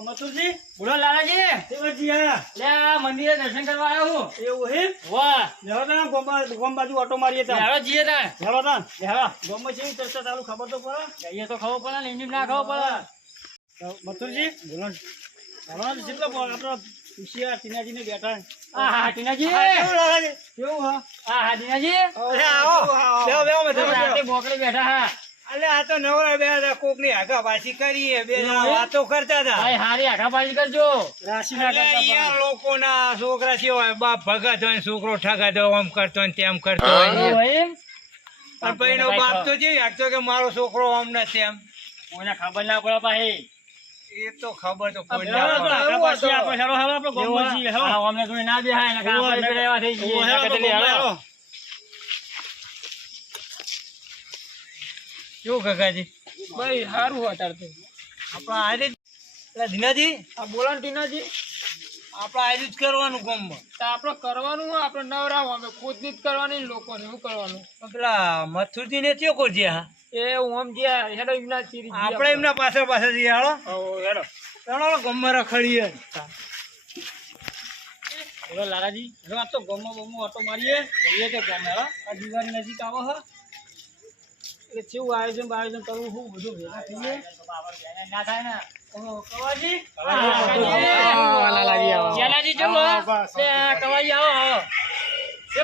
મથુરજી? બોલો લાલાજી. દેવજી હા. લે આ મંદિરે દર્શન કરવા આવ્યો હું. એવું હે? વાહ. લેવો તા ગોમા બાજુ ઓટો મારીએ તા. હાલો જીએ તા. લેવો તા ગોમમાં છે ચર્ચા ચાલુ ખબર તો પડે. જઈએ તો ખબર પડે ને એમની ના ખબર પડે. મથુરજી બોલો. બોલો જેટલો આપણો ખુશિયા ટીનાજીને બેઠા આ હા ટીનાજી. કેવું હા? હા ટીનાજી. આવો. બેહો બેહો મથુરજી, બોકડે બેઠા હા. અલે આ તો નવરા બે હતા કોકની આગા પાછી કરી બે વાતો કરતા હતા. ભાઈ હારી પાછી કરજો. એટલે કરતા છોકરા છે હોય બાપ ભગત હોય છોકરો ઠગાતો હોય, આમ કરતો હોય તેમ કરતો હોય. પણ ભાઈ નો બાપ તો જે આગતો કે મારો છોકરો આમ નથી એમ. કોઈને ખબર ના પડે ભાઈ એ તો ખબર તો કોઈ ના પડે. આપણે ને કાં ઓહો, આપણે પેલા એવા થઈ જઈએ. ઓહો, હેલો, એના તો કરતા ગોમમાં હેલો. હેલો. કેવું કાકાજી? ભાઈ સારું હોય તાર તો. આપણા આજે ધીનાજી આ બોલો ને ટીનાજી આપણે આજે જ કરવાનું ગામમાં તો આપણે કરવાનું હોય આપણે નવરાવ અમે ખુદ જ કરવાની ને લોકોને શું કરવાનું. પેલા મથુરજી ને ચો કરજે હા? એ ઓમ જે હેડો એમના ચીરી આપણે એમના પાછળ પાછળ જઈએ હાલો. ઓ હેડો. ચાલો ગામમાં રખડીએ. લાલાજી. હેડો આ તો ગમો ગોમમાં ઓટો મારીએ. જઈએ તો ગમે હા આ દિવાળી નજીક આવો હે. એટલે કેવું આયોજન આયોજન કરવું હું બધું ભેગા થઈએ ના થાય ને. ઓહો, કવાજી? જેલાજી ચલો એ કવાઈ આવો આવો.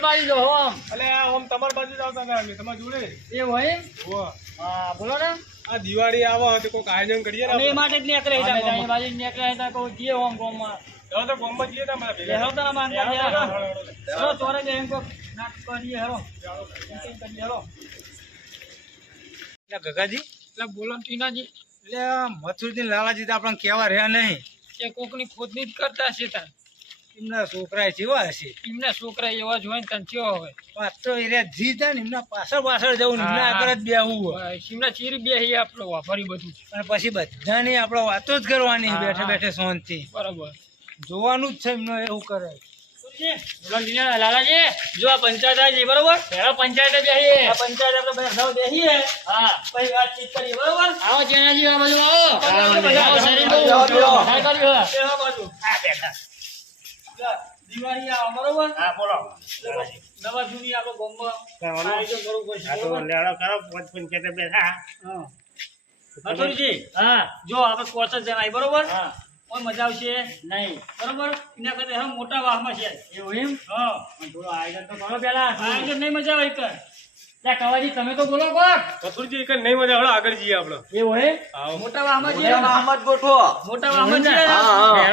બાજુ જો હો આ ઓમ તમારી બાજુ જ આવતા હતા અમે તમારી જોડે? એ હોય એમ? બોલો ને. આ દિવાળી આવો તો કોઈક આયોજન કરીએ ને એ માટે જ નીકળે બાજુ હતા કહું જીએ ઓમ ગોમમાં. તો ગોમમાં જઈએ તમારે બેહો તો બેહો. Hello, hello. હેલો, ચોરે બેહીને કરીએ હેલો કરીએ હેલો એટલે ગગાજી. એટલે બોલો ટીનાજી. એટલે મથુરજી લાલાજી તો આપણને કહેવા રહ્યા નહીં. કે કોકની ખોદની જ કરતા છે તાર. એમના છોકરા જેવા હશે. એમના છોકરા એવા જ હોય ને તને કેવા હોય? પાછો તો એ રહ્યા જી થાય ને એમના પાછળ પાછળ જવું એમના આગળ જ બેહવું હોય. એમના ચીર બેહી આપણે વાપરી બધું. અને પછી બધાની આપણે વાતો જ કરવાની બેઠે. બેઠે શાંતિ બરાબર. જોવાનું જ છે એમનો એવું કરે. લાલાજી જો આ પંચાયત આવી બરોબર? પેલા પંચાયત બેહીએ આ પંચાયત આપણે બધા બેસીએ હા. પછી વાતચીત કરીએ બરોબર? આવો ચેનાજી આ બાજુ આવો. આવો શરીર બહુ આવો, આવો. વધારે કર્યું હે. એ આ બાજુ દિવાળી આવો બરોબર? હા બોલો. નવા જૂની આપણે ગોમમાં આયોજન કરવું પડશે બરોબર? હા. મથુરજી હા જો આપણે કોચ જણાય બરોબર? હા. કોઈ મજા આવશે નહીં બરોબર એના કરતા હવે મોટા વાહમાં છે એવું એમ હા થોડું આયોજન તો કરો પેલા આયોજન નહીં મજા આવે કર ત્યાં કવાજી તમે તો બોલો કોક કસુરજી કે નહીં મજા આવડે આગળ જઈએ આપણે એવું હે મોટા વાહમાં જઈએ મોટા વાહમાં જઈએ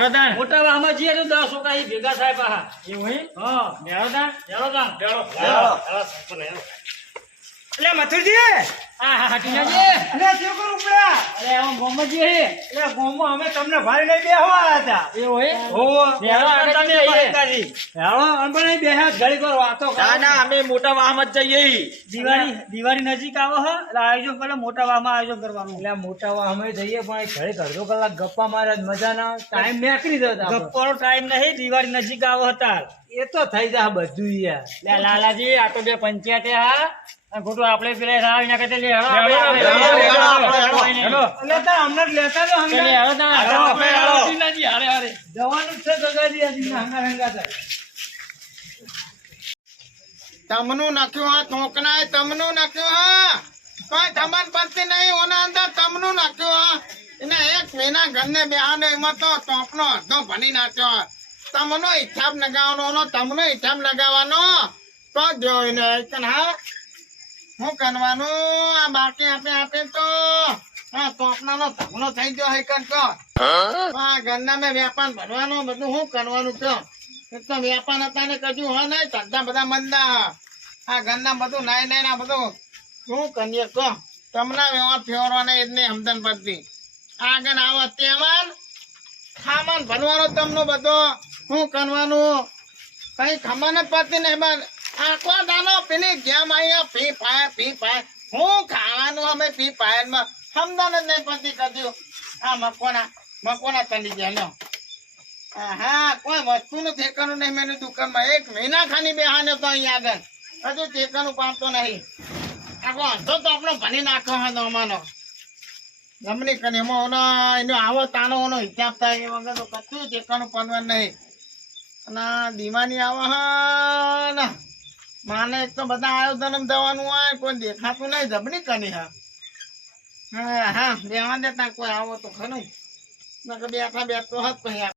ને, મોટા વાહમાં જઈએ તો દસ છોકરા ભેગા થાય પાછા એવું હે હા બેરો તાણ ચાલો તાણ. એટલે મથુરજી હા હા હા ટીનાજી. અરે શું કરું ઉપડા અરે આમ ગોમત જે હે અમે તમને ભારે લઈ બેહવા હતા. એવું હે હોવો. બેરો તમે જઈએ. પાડતાજી. અમે નહીં બેહ્યા ઘડી પર વાતો કરો. દિવાળી દિવાળી નજીક આવો હો. એટલે આયોજન કરે મોટા વાહમાં આયોજન કરવાનું. એટલે મોટા વાહમાં જઈએ પણ ઘડી અડધો કલાક ગપ્પા મારે મજા ના ટાઈમ મેકરી દો ગપ્પાનો ટાઈમ નહીં દિવાળી નજીક આવો હતા. એ તો થઈ જાય બધું યાર. લાલાજી આ તો બે પંચાયતે હા. ખોટું આપણે પેલા રાહ એના કરતા તમનું નાખ્યું હા તોકનાય તમનું નાખ્યું હા. કોઈ તમાર પડતી નહીં ઓના અંદર તમનું નાખ્યું હા. એને એક મહિના ઘરને બેહાને એમાં તો તોપનો અડધો ભણી નાખ્યો તમનો હિસાબ લગાવવાનો તમનો હિસાબ લગાવવાનો. તો જોઈને કન હા કરવાનું આ બાકી આપે આપે તો. હા તોપનાનો ધમનો થઈ ગયો હે કન તો આ ઘરના મેં વેપાર ભરવાનો, બધું હું કરવાનું એક તો વેપાર હતા ને કજું હોય નહીં, ધંધા બધા મંદા. આ ઘરના બધું નાઈ નાઈ ના બધું શું કરીએ કહો તમને વ્યવહાર ફેરવાના એ જ નહીં હમદન પડતી. આગળ આવો તહેવાર ખામાન ભરવાનો તમને બધો. શું કરવાનું? કઈ ખબર જ પડતી નહીં આખો દાનો પેલી જેમ અહીંયા ફી ફાયર ફી ફાયર શું ખાવાનું અમે ફી ફાયરમાં સમજણ જ નહીં પછી કર્યું આ મકોના મકોના તંડી ગયા હા કોઈ વસ્તુનું ઠેકાનું નહીં મેં દુકાનમાં. એક મહિના ખાની બેહાને તો અહીંયા આગળ. હજુ ઠેકાનું પામતો નહીં. આખો અંધો તો આપણો ભણી નાખો હતો અમાનો. જમણી કરી એમાં ઓનો એનો આવો તાનો ઓનો હિસાબ થાય એ વગર તો કશું ઠેકાનું પામવાનું નહીં. અને દીવાની આવો હા ને. માને એક તો બધા આયોજન જવાનું હોય કોઈ દેખાતું નહીં જમણી કની હા. હા હા બેવા દેતા કોઈ આવો તો ખરું. નકર બેઠા બેઠતો હત કહી આ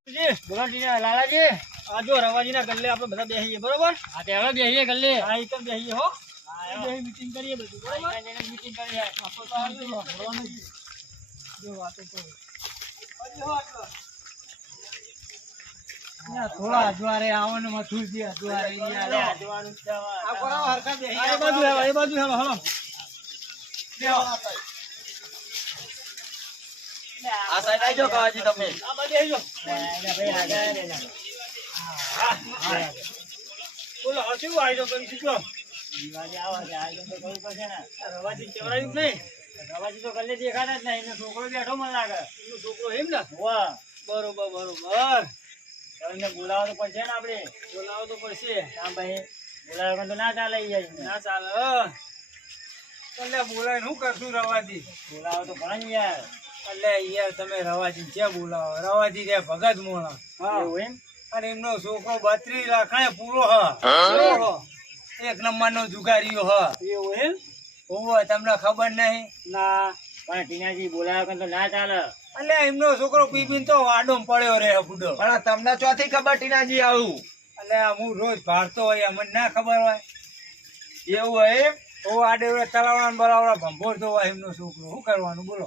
બોલાજી લાલાજી. આજો જો રવાજીના ગલ્લે આપણે બધા બેસીએ બરોબર? આ તહેવાર બેસીએ ગલ્લે. હા એક જ બેસીએ હો. મીટિંગ કરીએ બધું બરોબર? મીટિંગ કરી. આપણે તો જો જો વાતો કરો. હજી હો આટલો. થોડા અજવારે આવો ને મથુર જી અજવારે એ બાજુ એ બાજુ હલો. આ સાઈડ આવી જાઓ કાવાજી તમે. આ બાજુ આવી જાઓ. બોલો? દિવાળી આવે તો પડશે ને. રવાજી કેવડાયું નહીં? રવાજી તો ગલ્લે દેખાતા જ નહીં છોકરો બેઠો મને લાગે છોકરો એમ ને? વાહ. બરોબર બરોબર. તમને બોલાવો તો પડશે ને આપણે. બોલાવો તો પડશે. કામ ભાઈ બોલાવો વગર તો ના ચાલે ના ચાલે એટલે બોલાય શું કરશું રવાજી? બોલાવો તો પણ યાર. એટલે યાર તમે રવાજી ક્યાં બોલાવો? રવાજી રે ભગત મોણા? હા. એમ? અને એમનો છોકરો બત્રીસ લાખણે પૂરો હ. એક નંબર નો જુગારીઓ હ. એવું એમ? ઓવો તમને ખબર નહીં? ના. પણ ટીનાજી બોલાવો તો ના ચાલે. એટલે એમનો છોકરો પી તો વાડો પડ્યો રે બુડો પણ તમને ચોથી ખબર ટીનાજી આવું? એટલે આ હું રોજ ભારતો હોય અમને ના ખબર હોય. એવું હોય એમ? ઓ આડે તલાવડા બલાવડા ભંભોરતો હોય એમનો છોકરો. શું કરવાનું બોલો?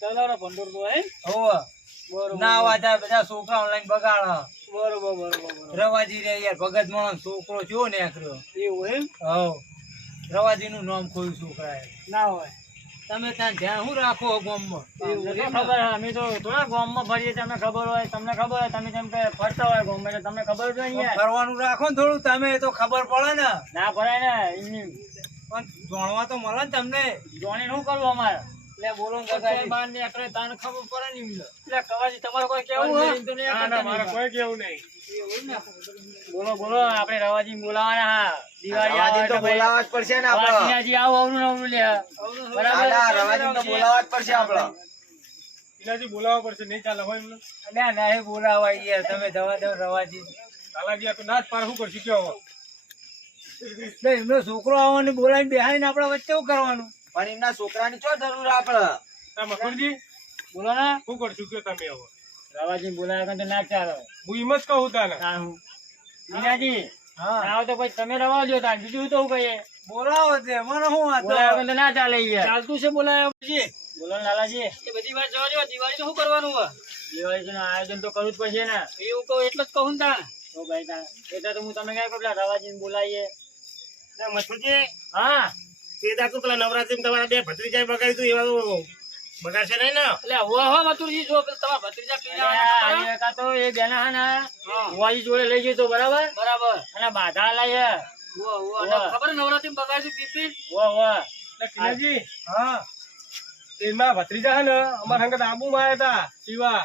તલાવડા ભંભોર તો હોય હોવે. ના વાતા બધા છોકરા ઓનલાઈન બગાડ. બરોબર બરોબર રવાજી રે યાર ભગત માણસ છોકરો જો ને કર્યો એવું એમ? હો રવાજી નું નામ ખોયું છોકરા ના હોય. તમે ત્યાં ધ્યાન શું રાખો ગોમમાં? ખબર અમે તો થોડા ગોમમાં ફરીએ તમને ખબર હોય તમને ખબર હોય તમે જેમ કે ફરતા હોય ગોમ એટલે તમને ખબર જ નહીં ફરવાનું રાખો ને થોડું તમે તો ખબર પડે ને. ના ભરાય ને પણ જાણવા તો મળે ને તમને. જોણી શું કરવું અમારે? એટલે બોલો ને તાને ખબર પડે ને એમને. એટલે કવાજી તમારે કોઈ કેવું પણ તો નહીં ના ના મારે કોઈ કેવું નહીં. બોલો બોલો આપણે રવાજી બોલાવાના હા. દિવાળી આવે પડશે આવું લે. બરાબર? એનાથી બોલાવવા પડશે નહીં ચાલે હોય એમને અલ્યા યાર તમે દવા દો રવાજી. આ તો ના જ પાર શું કરશું કયો એમનો છોકરો આવવાનો બોલાવીને બેહાડીને આપણા વચ્ચે શું કરવાનું? પણ એમના છોકરાની ચો જરૂર આપડે? આ બોલો ને. શું કરશું? કે તમે હવે રવાજી બોલાવ્યા તો ના ચાલો. હું એમ જ કહું તાને. ના હું. મીનાજી હા. તો પછી તમે રવા દો તાન બીજું તો કહીએ બોલાવો તે મને શું વાંધો? બોલાવ્યા તો ના ચાલે યાર. ચાલતું છે બોલો ને લાલાજી. એ બધી વાત જવા દો દિવાળી તો શું કરવાનું હોય? દિવાળી આયોજન તો કરવું જ પડશે ને. એવું કહું એટલું જ કહું ને તાણ. તો ભાઈ તાન એટલે તો હું તમે ક્યાં કહું પેલા રવાજીને બોલાવીએ મસુજી હા. તે દાખલ પેલા નવરાત્રી તમારા બે ભત્રીજાએ બગાડ્યું હતું એવા બગાડશે નહીં ને? એટલે હુઆ હો મથુરજી જો તમારા ભત્રીજા આવવાના આ તો એ બેના હે ને હા. જોડે લઈ ગયો તો બરાબર? બરાબર. અને બાધા લાય હુઆ હુઆ. ખબર નવરાત્રી બગાડ્યું પીપી વાહ વાહ એટલે ટીનાજી હા. એમાં ભત્રીજા હે ને અમારા સંગત આબુ માં હતા શિવા.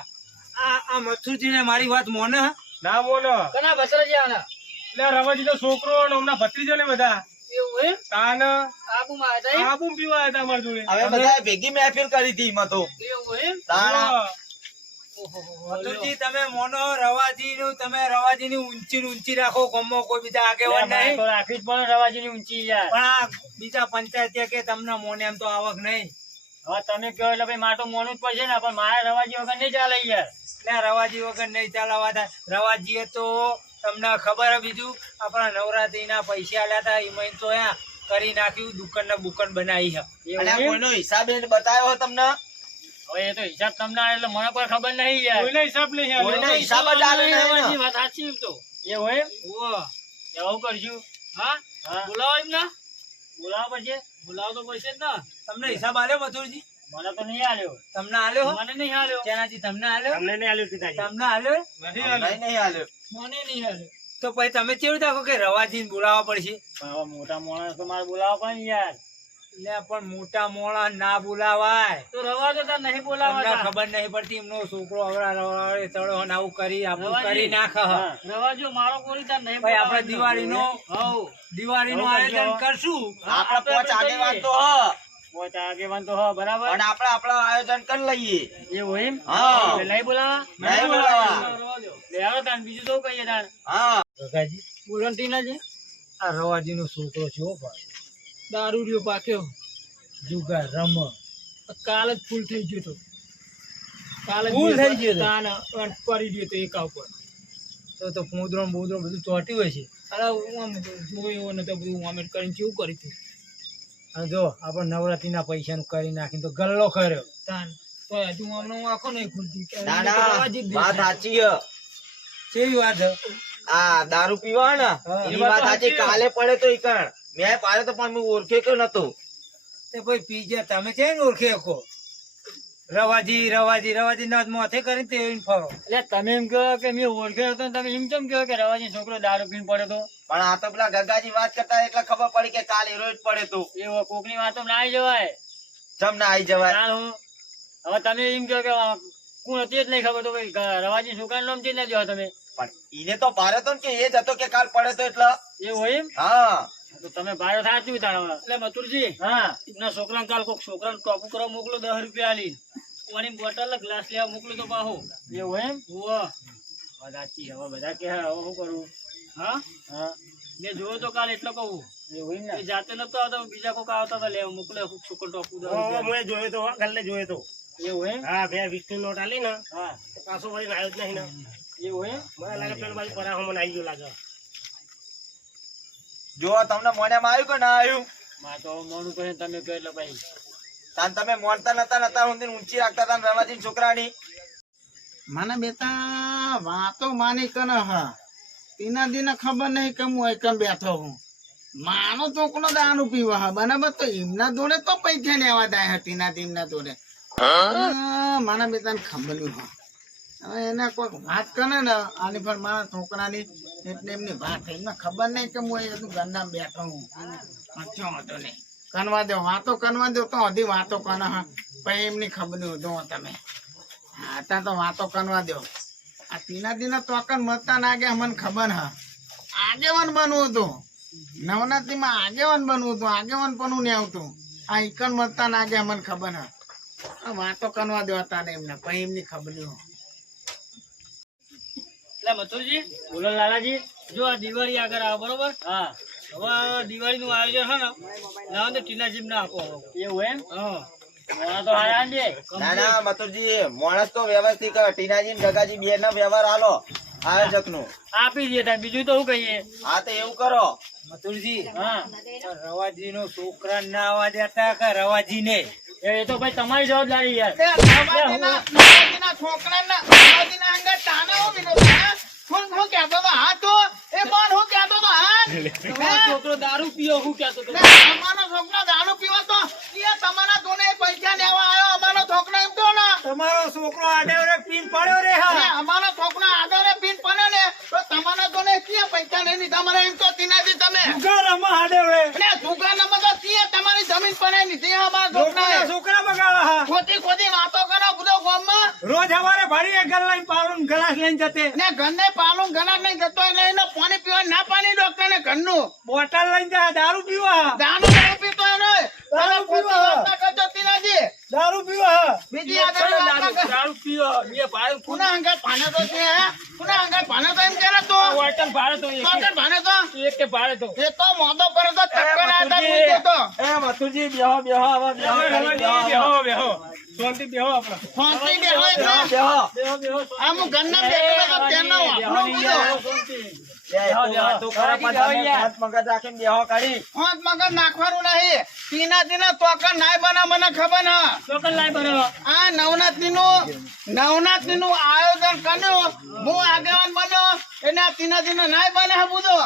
આ આ મથુરજી ને મારી વાત મોને? ના મોને. કના ભત્રીજી આના એટલે રવાજી તો છોકરો ને હમણાં ભત્રીજા ને બધા. એવું એમ? તાન આબુમાં આવ્યા તા આબુ પીવા હતા અમારા જોડે. હવે બધા ભેગી મહેફિલ કરી હતી એમાં તો. એવું એમ? તારા મથુરજી તમે મોનો રવાજી નું તમે રવાજી ની ઊંચી ઊંચી રાખો ગામમાં કોઈ બીજા આગેવાન નહીં. તો રાખવી જ પડે રવાજીની ઊંચી યાર. પણ બીજા પંચાયત કે તમને મોને એમ તો આવક નહીં. હવે તમે કહો એટલે ભાઈ મારે તો મોનું જ પડશે ને પણ મારે રવાજી વગર નહીં ચાલે યાર. એટલે રવાજી વગર નહીં ચાલવા રવાજી રવાજીએ તો તમને ખબર હે બીજું? આપણા નવરાત્રીના પૈસા આલ્યા હતા એમાં તો અહીંયા કરી નાખ્યું દુકાન ને બુકન બનાવી છે? કોઈનો હિસાબ એને બતાવ્યો તમને? હવે એ તો હિસાબ તમને એટલે મને કોઈ ખબર નહીં યાર. કોઈના હિસાબ નહીં કોઈનો હિસાબ જ આલે નહીં ને. રવાજી વાત સાચી તો. એવું કરશું હા? હા. બોલાવો એમને. બોલાવવા પડશે બોલાવો તો પડશે જ ને. તમને હિસાબ આલ્યો મથુરજી? મને તો નહીં આલ્યો. તમને આલ્યો મને નહીં આલ્યો. તેનાથી તમને આલ્યો? તમને નહીં આલ્યો પિતાજી તમને આલ્યો? નહીં આલ્યો. નહીં આલ્યો. મને નહીં આલ્યો. તો પછી તમે કેવું રાખો કે રવાજી બોલાવવા પડશે? મોટા મોણા તો મારે બોલાવવા પડે યાર. એટલે પણ મોટા મોણા ના બોલાવાય. તો રવા તો તાર નહીં બોલાવવા ખબર નહીં પડતી એમનો છોકરો હવડા રવાડે તળો ને આવું કરી આપણું રવાજી. કરી નાખે. રવાજો મારો કોઈ તો નહીં ભાઈ આપણે. દિવાળીનો. દિવાળીનું આયોજન. કરશું. આપડા પોચ આગેવાન તો હ. પોચ આગેવાન તો બરાબર? પણ આપણે આપણા આયોજન કરી લઈએ. એવું એમ? હા. નહીં બોલાવા? નહીં બોલાવા. લે આવો તાન બીજું તો કહીએ તાન? હા. કાકાજી બોલો ટીનાજી આ રવાજીનો છોકરો છે હો ભાઈ. દારૂ રહ્યો પાક્યો. જુગા રમ કાલ જ ફૂલ થઈ ગયો તો. કાલ જ ફૂલ થઈ ગયો તો? તાન પડી ગયો તો એકા ઉપર. તો તો પૂંદરો ને બધું ચોટ્યું હોય છે. અરે હું આમ જોયું નતો બધું વોમિટ કરીને કેવું કરી તું? અને જો આપણે નવરાત્રીના પૈસાનું કરી નાખીને તો ગલ્લો કર્યો. તાન તો હજુ હમણાં હું આખો નહીં ખુલતી. કે વાત સાચી છે. કેવી વાત છે? આ દારૂ પીવા ને એ વાત સાચી કાલે પડે તો ઈ કણ. મેં પાડે તો પણ હું ઓળખ્યો કે નતો. તે ભાઈ પી ગયા તમે ને ઓળખે શકો રવાજી રવાજી રવાજી ના માથે કરીને તે ફરો. એટલે તમે એમ કહો કે મેં ઓળખ્યો હતો તમે એમ કેમ કહો કે રવાજી છોકરો દારૂ પીને પડ્યો તો? પણ આ તો પેલા ગગાજી વાત કરતા એટલે ખબર પડી કે કાલ હીરો જ પડે તો. એવો કોકની વાતો ના આવી જવાય. જમ ના આવી જવાય. હવે તમે એમ કહો કે કોણ હતી જ નહીં ખબર તો ભાઈ રવાજી સુકાન નામ ચેને જો તમે. પણ ઈને તો ભારે તો કે એ જ હતો કે કાલ પડે તો એટલે. એવું એમ? હા. તો તમે ભાડો સાચું ઉતારો એટલે મથુરજી હા. એમના છોકરા કાલ કોક છોકરાને ટોપુ કરવા મોકલો દસ રૂપિયા આલી પાણી બોટલ ગ્લાસ લેવા મોકલો તો પાહો. એવું એમ? વાહ સાચી હવે બધા કે હવે શું કરું? હા? હા. મેં જોયો તો કાલ એટલો કહું. એવું એમ ને? એ જાતે નતો આવતો બીજા કોક આવતા હતા લેવા મોકલે છોકરો ટોપુ મેં જોયો તો હો, કાલે જોયો તો. એવું એમ? હા બે વીસની નોટ આલી ને હા. પાછો વળી આવ્યો જ નહીં ને. એવું એમ? મને લાગે પેલી બાજુ પરાહો મને આવી ગયો લાગે. જો તમને મોઢામાં આવ્યું કે ના આવ્યું? માં તો મોનું કહે તમે કહો એટલે ભાઈ તાન તમે મોડતા નતા નતા હું ઊંચી રાખતા હતા રમાજી છોકરાની? મને બેટા વાતો માની કને હા. તીના દીને ખબર નહીં કે હું એકમ બેઠો હું. માનો છોકરો દારૂ પીવા હા બરાબર? તો એમના જોડે તો પૈસા લેવા જાય હતી ના જોડે. મારા બેટાને નહીં હા હવે એને કોઈક વાત કરે ને, આની પર મારા છોકરાની એટલે એમની વાત થઈ. એમને ખબર નહીં કે હું એનું ગંદામ બેઠો હું. કશો વાંધો નહીં. કરવા દો, વાતો કરવા દો, તો હજી વાતો કરો, હા. પછી એમની ખબર નહીં તમે. હા, ત્યાં તો વાતો કરવા દો. આ તીના તો તોકન મતતા ના ગયા મને ખબર હા. આગેવાન બનવું હતું. નવનાથીમાં આગેવાન બનવું હતું. આગેવાન પણ નહીં આવતું. આ ઇકન મતતા ના ગયા મને ખબર હા. આ વાતો કરવા દેવાતા તારે એમને પછી એમની ખબર નહીં એટલે મથુરજી બોલો લાલાજી. જો આ દિવાળી આગળ આવો બરોબર? હા. હવે દિવાળી નું આયોજન હા ને ના તો ટીના જીમ ના આપો. એવું એમ? હા. ના. ના મથુરજી માણસ તો વ્યવસ્થિત કર. ટીનાજી ને ગગાજી બે ના વ્યવહાર હાલો. આયોજકનું આપી દઈએ બીજું તો શું કહીએ? હા તો એવું કરો. મથુરજી હા. રવાજી નો છોકરા ના આવવા દેતા કે રવાજી ને એ તો ભાઈ તમારી જવાબદારી યાર. તાના હો વિનોદ, હું- હું કહેતો તો હા તો? એ પણ હું કહેતો તો હા? છોકરો દારૂ પીયો હું કહેતો હતો ને છોકરો દારૂ પીવો તો એ તમારા જોડે છોકરો આડે પીન પડ્યો રે હા. અમારો છોકરો આદરે પીન પડ્યો ને તો તમારે તો ને ક્યાં પૈસા નહીં લીધા? મારે એમ તો તીનાજી તમે. ઘરમાં આડે રે ને દુકાનમાં તો તીએ તમારી જમીન પડે લીધી? અમારા છોકરાએ. છોકરા બગાડા હા. ખોટી ખોટી વાતો કરો બધો ગામમાં. રોજ અમારે ભરી એક લઈને પાવડું ગ્લાસ લઈને જતે. ને ઘરને પાલું ઘણા લઈને જતો એટલે એનો પાણી પીવા ના પાણી ડોક્ટર ને ઘરનું. બોટલ લઈને જાય દારૂ પીવા દારૂ નહીં પીતો એનો તમે દારૂ ખોટી પીવા. વાત ના કરજો તીનાજી દારૂ પીવા બીજી આગળ વાત ના દારૂ કર. દારૂ પીયો બે ભાઈ પુના અંગાત ભાને તો છે હે? પુના અંગાત ભાને તો એમ કરે તો વાટણ ભાડે તો એક ભાને તો. એક કે ભાડે તો. એ તો મોદો કરે તો ચક્કર આતા મૂકે તો. એ મથુજી બેહો બેહો આવા બેહો બેહો, બેહો. શાંતિ બેહો આપણે. શાંતિ બેહો બેહો બેહો બેહો. આ હું ઘરના બેઠો તો તેનો વાપરો હોત નાખવાનું નહીં. તીના તીના તોકર નાય બના મને ખબર ના. આ નું નું આયોજન કર્યું. હું આગેવાન બન્યો. એને તીના તીના નાય બને હે તો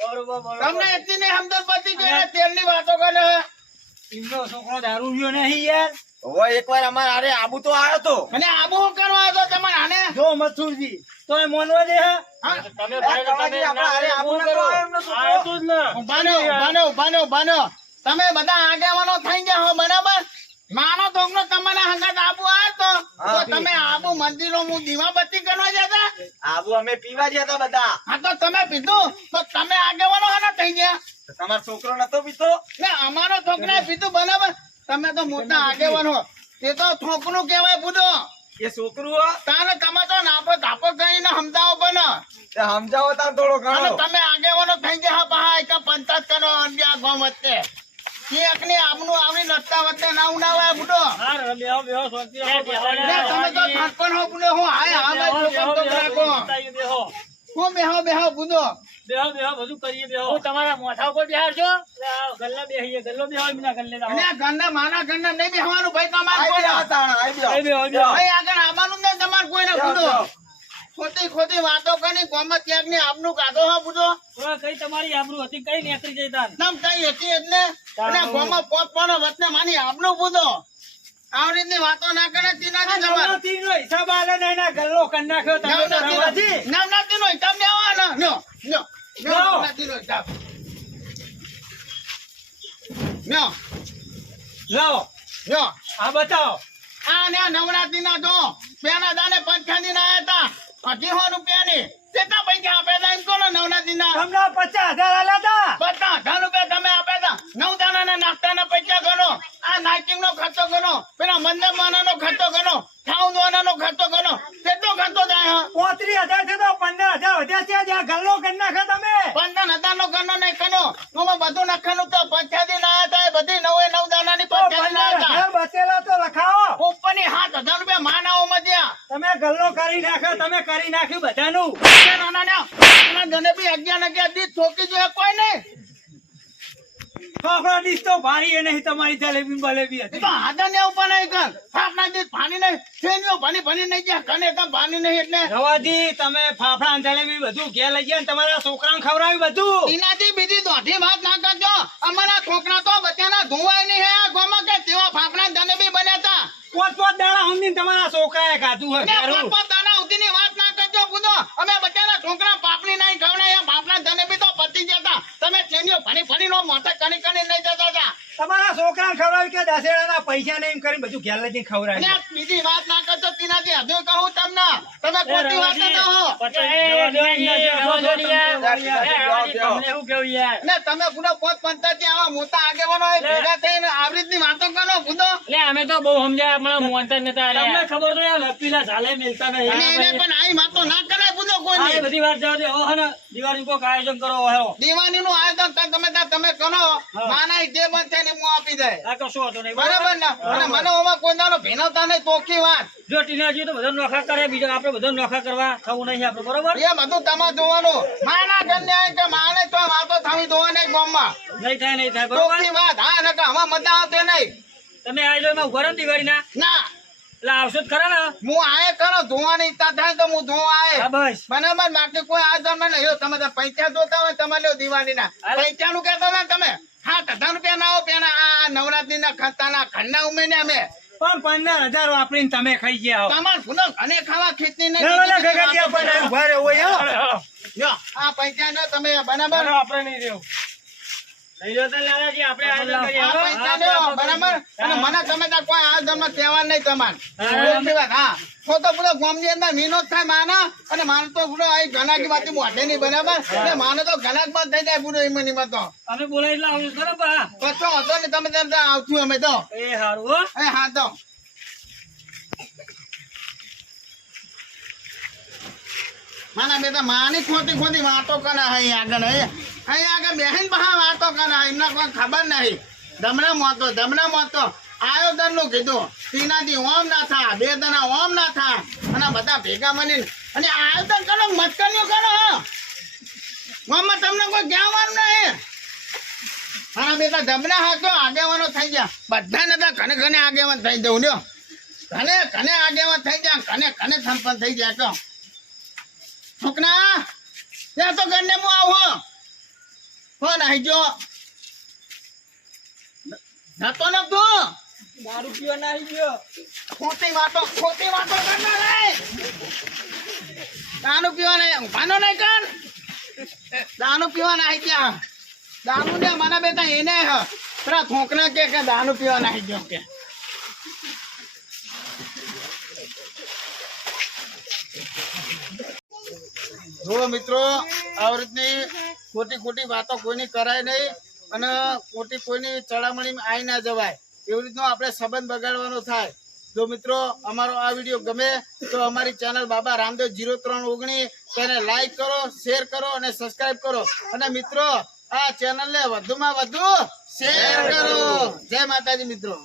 બરોબર તમને એટલી નહીં પડતી કે એને તેલની વાતો કરે. એમનો છોકરો દારૂ ગયો નહીં યાર. હવે એકવાર અમારે અરે આબુ તો આવ્યો તો. અને આબુ હું કરવા આવ્યો તમારે આને? જો મથુરજી તો એ મોનવા દે હા? તમે ભાઈ તમે આપણે અરે આબુ શું નતો કરો? આવ્યો એમનો છોકરો. આવ્યો તો જ ને. ઊભા રહો, ઊભા રહો, ઊભા રહો, ઊભા રહો. તમે બધા આગેવાનો થઈ ગયા હો બરાબર? માનો ધોકનો તમને હંગાત આબુ આવ્યો તો? તમે આબુ મંદિરો હું દીવાબત્તી કરવા જતા આબુ અમે પીવા જતા બધા. હા તો તમે પીધું? તો તમે આગેવાનો હાના થઈ ગયા? તો તમારો છોકરો નતો પીતો? ને અમારો છોકરા પીધું બરાબર? તમે તો મોટા આગેવાનો એ તો થોકનું કહેવાય બુધો. એ છોકરું તારે તમે તો નાપો ધાપો કરીને સમજાવો પણ. સમજાવો તાર થોડો ઘણો. તમે આગેવાનો થઈ ગયા પહા એક પંચાયત કરો અન્ય ગામ વચ્ચે. એક ની આમનું આવડી નડતા વચ્ચે ના ઉનાવાય બુડો? હા રે, બેહો બેહો શાંતિ રાખો, બેહો, ને તમે તો ઠાકોર હો બુડો હું. હાય હામે છોકરો તો રાખો હું બેહો બેહો બુડો બેહો બેહો બધું કરીએ બેહો હું તમારા મોઢા ઉપર બેહાડજો. ગલ્લા બેહીએ ગલ્લો બેહો એમના ગલ્લે ના અને ગંડા માના ગંડા નહીં બેહવાનું ભાઈ તમારે કોઈ ગયા તાણ, આઈ બેહો, બેહો. ભાઈ આગળ આવવાનું નહીં તમારે કોઈ ના બુડો ખોટી ખોટી વાતો કરી ગોમત ત્યાગ ને આપનું કાઢો હા થોડા કઈ તમારી આબરૂ હતી કઈ નીકળી જઈ તાન? નામ કઈ હતી એટલે? અને કોમ પોત પણ વતને માની આપનું બુડો આવી રીતની વાતો ના કરે તીના તમારે. નવરાત્રીનો હિસાબ આલે ને ગલ્લો કરી નાખ્યો તમે ના. નવનાથીનો હિસાબ લેવાનો લ્યો લ્યો લ્યો લ્યો. નવનાથીનો હિસાબ લ્યો. લાવો લ્યો. આ બતાવો. આ ને આ નવરાત્રીના જો. પેના દાને પંચાની ના હતા અઢીસો રૂપિયાની કેટલા પૈસા આપ્યા એમ કહો નવરાત્રી ના? તમને પચાસ હજાર આલ્યા હજાર રૂપિયા હતા નવ દાનાના નાસ્તાના પૈસા ગણો. આ નાચિંગ નો ખર્ચો ગણો. પેલા મંદર માનાનો ખર્ચો ગણો. ઠાઉન વાના નો ખર્ચો ગણો. કેટલો ખર્ચો થાય પોત્રી હજાર છે તો પંદર હજાર વધ્યા છે. જ્યાં ગલ્લો કરી નાખે તમે. પંદર હજાર નો ગણો કનો એમાં બધું નાખવાનું તો પંચાયતી ના હતા. બધી નવે નવ દાણા ની પંચાયતી ના હતા. બચેલા તો લખાવો. ઉપરની સાત હજાર રૂપિયા માનાઓમાં જ્યાં તમે ગલ્લો કરી નાખ્યો તમે કરી નાખ્યું બધાનું. નાના નાના જને બી અગિયાર અગિયાર દીધ ઠોકી જોઈએ કોઈ નહીં. ફાફડા ડીશ તો ભારી એ નહીં તમારી જલેબી બલેબી હતી. તો હાથા ને ઉપર નહીં કર. ફાફડા દીધ પાણી નહીં. ફેરીઓ પાણી પાણી નહીં જ્યાં કને કાં પાણી નહીં એટલે. રવાજી તમે ફાફડા જલેબી બધું ઘેર લઈ ગયા તમારા છોકરાને ખવડાવી બધું? એનાથી બીજી દોઢી વાત ના કરજો. અમારા છોકરા તો બચ્ચાના ધોવાય નહીં હે આ ગોમાં કે તેવા ફાફડા જલેબી બન્યા હતા. પોત પોત દાડા હમની તમારા છોકરાએ ખાધું હોય પોત. પોત દાડા સુધીની વાત ના કરજો બુદો અમે બચ્ચાના છોકરા પાપડી નહીં ખવડાય ફાફડા જલેબી તો પતી જતા ટ્રેનીઓ ફણી ફણી નો મોટા કણી કણી નહીં જતા હતા. તમારા છોકરાને ખવડાવી કે દશેરાના પૈસા ને એમ કરીને બધું ઘેર લઈ જઈને અને ખવડાવ્યું આ બીજી વાત ના કરતો તેનાથી હજુ કહું તમને. તમે ખોટી વાત ન કહો. ને તમે પૂરો પોત પંચાયતી આવા મોટા આગેવાનો ભેગા થઈને આવી રીતની વાતો કરો એટલે અમે તો બહુ સમજ્યા પણ મોનતા નતા તમને ખબર તો યાર લપીલા મિલતા નહીં. એને પણ આવી વાતો ના કરે બુધો કોઈ બધી વાત જવા દે. ને દિવાળી કોક આયોજન કરો હવે દિવાળી નું આયોજન તમે તમે કરો. માના જે બંધ થઈને હું આપી દે. આ કશો હતો નહીં. બરાબર ને? અને મને ઓમાં કોઈ દાડો ભીનવતા નહીં ચોખ્ખી વાત. જો ટીનાજી તો બધા નોખા કરે બીજા આપણે બધા નોખા કરવા થવું નહીં આપણે બરોબર? એ બધું તમારે જોવાનું. માના ઘરને આય કે માને તો વાતો થવી જોવાની ગામમાં. નહીં થાય નહીં થાય બરોબર? ચોખ્ખી વાત. હા નકર આમાં મજા આવતી નહીં. તમે આયોજનમાં ઊભા રહો ને દિવાળીના. ના. એટલે આવશો ખરા ને? હું આય કરો ધોવાની ઈચ્છા થાય તો હું ધોવા આયે. બસ. બરાબર? બાકી કોઈ આ જન્મ નહીં. તમે પૈસા જોતા હોય તમારે દિવાળી ના. પૈસા નું કહેતા ને તમે? હા હજાર પેના આવો પેના આ નવરાત્રી ના ખર્ચાના ખંડના ઉમેને અમે. પણ પંદર હજાર વાપરીને તમે ખાઈ ગયા. તમાર ફૂલો ઘણે ખાવા ખેતી નહીં આ પૈસા નો તમે બરાબર આપણે નહીં રહેવું. તમે ત્યાં કોઈ આ જન્મ તહેવાર નહીં તમાર. એટલી વાત, હા. તો તો પૂરો ગામની અંદર વિનોદ થાય માના. અને મારે તો પૂરો આ ગનાકી વાતી નહીં બરાબર. માને તો ગનાક બંધ થઈ જાય પૂરો એમાં ને એમાં તો. અમે બોલાવી એટલે આવશું બરોબર. હા કશો હતો તમે તેમ આવશું અમે તો. એ સારું હા તો. માના બેટા, માની ખોટી ખોટી વાતો કરે હે આગળ, હે. અહીં આગળ બેહીન બહા વાતો કરે એમને કોઈ ખબર નહીં. ધમણા મોતો ધમણા મોતો. આયોજનનું કીધું તીનાથી ઓમ ના થા, બે દના ઓમ ના થા. અને બધા ભેગા મળીને, અને આયોજન કરો મસ્કરીઓ કરો હો. ઓમમાં તમને કોઈ કહેવાનું નહીં. મારા બેટા, ધમણા હતો, આગેવાનો થઈ ગયા. બધા નતા ઘને ઘને આગેવાન થઈ જવું, લ્યો. ઘને ઘને આગેવાન થઈ જાય ઘને ઘને સંપન્ન થઈ ગયા તો છોકરા ત્યાં તો ઘરને હું આવું ફોન આવી જો નતો. ને તું દારૂ પીવા ના આવી ગયો. ખોટી વાતો ખોટી વાતો કરતો રે. દારૂ પીવા નહીં ભાનો નહીં કર. દારૂ પીવા નાહી ગયા. દારૂ ને મને બેટા એને હ. પેલા થોકના કે કે દારૂ પીવા નહીં ગયો કે. જુઓ મિત્રો આવી રીતની ખોટી ખોટી વાતો કોઈની કરાય નહીં અને ખોટી કોઈની ચડામણીમાં આવી ના જવાય. એવી રીતનો આપણે સંબંધ બગાડવાનો થાય. જો મિત્રો, અમારો આ વીડિયો ગમે તો અમારી ચેનલ બાબા રામદેવ જીરો ત્રણ ઓગણીસ તેને લાઈક કરો, શેર કરો અને સબસ્ક્રાઇબ કરો. અને મિત્રો, આ ચેનલને વધુમાં વધુ શેર કરો. જય માતાજી મિત્રો.